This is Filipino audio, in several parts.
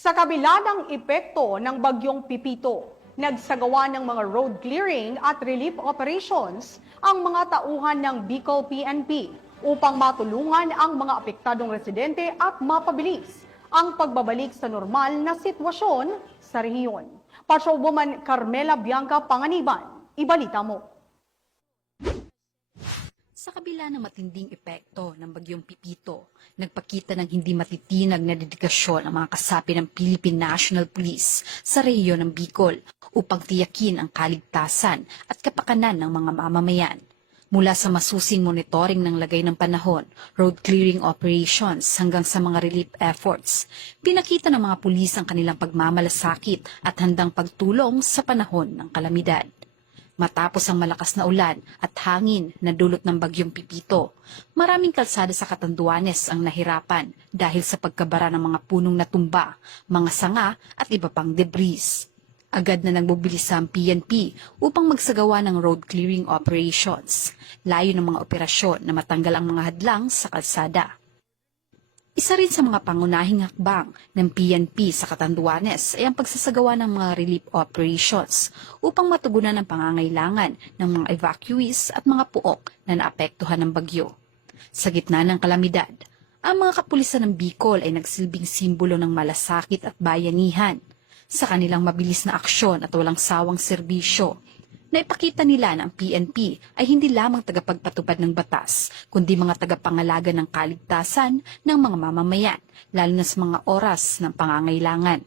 Sa kabila ng epekto ng bagyong Pipito, nagsagawa ng mga road clearing at relief operations ang mga tauhan ng Bicol PNP upang matulungan ang mga apektadong residente at mapabilis ang pagbabalik sa normal na sitwasyon sa rehiyon. Patrolwoman Carmela Bianca Panganiban, ibalita mo. Sa kabila ng matinding epekto ng bagyong Pipito, nagpakita ng hindi matitinag na dedikasyon ang mga kasapi ng Philippine National Police sa rehiyon ng Bicol upang tiyakin ang kaligtasan at kapakanan ng mga mamamayan. Mula sa masusing monitoring ng lagay ng panahon, road clearing operations hanggang sa mga relief efforts, pinakita ng mga pulis ang kanilang pagmamalasakit at handang pagtulong sa panahon ng kalamidad. Matapos ang malakas na ulan at hangin na dulot ng bagyong Pipito, maraming kalsada sa Catanduanes ang nahirapan dahil sa pagkabara ng mga punong natumba, mga sanga at iba pang debris. Agad na nagmobilis ang PNP upang magsagawa ng road clearing operations, layo ng mga operasyon na matanggal ang mga hadlang sa kalsada. Isa rin sa mga pangunahing hakbang ng PNP sa Catanduanes ay ang pagsasagawa ng mga relief operations upang matugunan ang pangangailangan ng mga evacuees at mga puok na naapektuhan ng bagyo. Sa gitna ng kalamidad, ang mga kapulisan ng Bicol ay nagsilbing simbolo ng malasakit at bayanihan. Sa kanilang mabilis na aksyon at walang sawang serbisyo, naipakita nila na ang PNP ay hindi lamang tagapagpatupad ng batas, kundi mga tagapangalaga ng kaligtasan ng mga mamamayan, lalo na sa mga oras ng pangangailangan.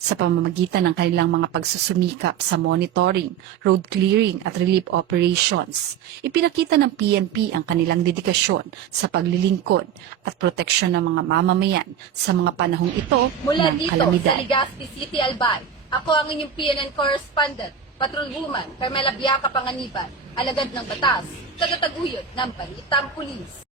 Sa pamamagitan ng kanilang mga pagsusumikap sa monitoring, road clearing at relief operations, ipinakita ng PNP ang kanilang dedikasyon sa paglilingkod at proteksyon ng mga mamamayan sa mga panahong ito Mula ng dito kalamidad. sa Legazpi City, Albay, ako ang inyong PNN correspondent, Patrolwoman Carmela Bianca Panganiban, alagad ng batas, tagataguyod ng Balitang Pulis.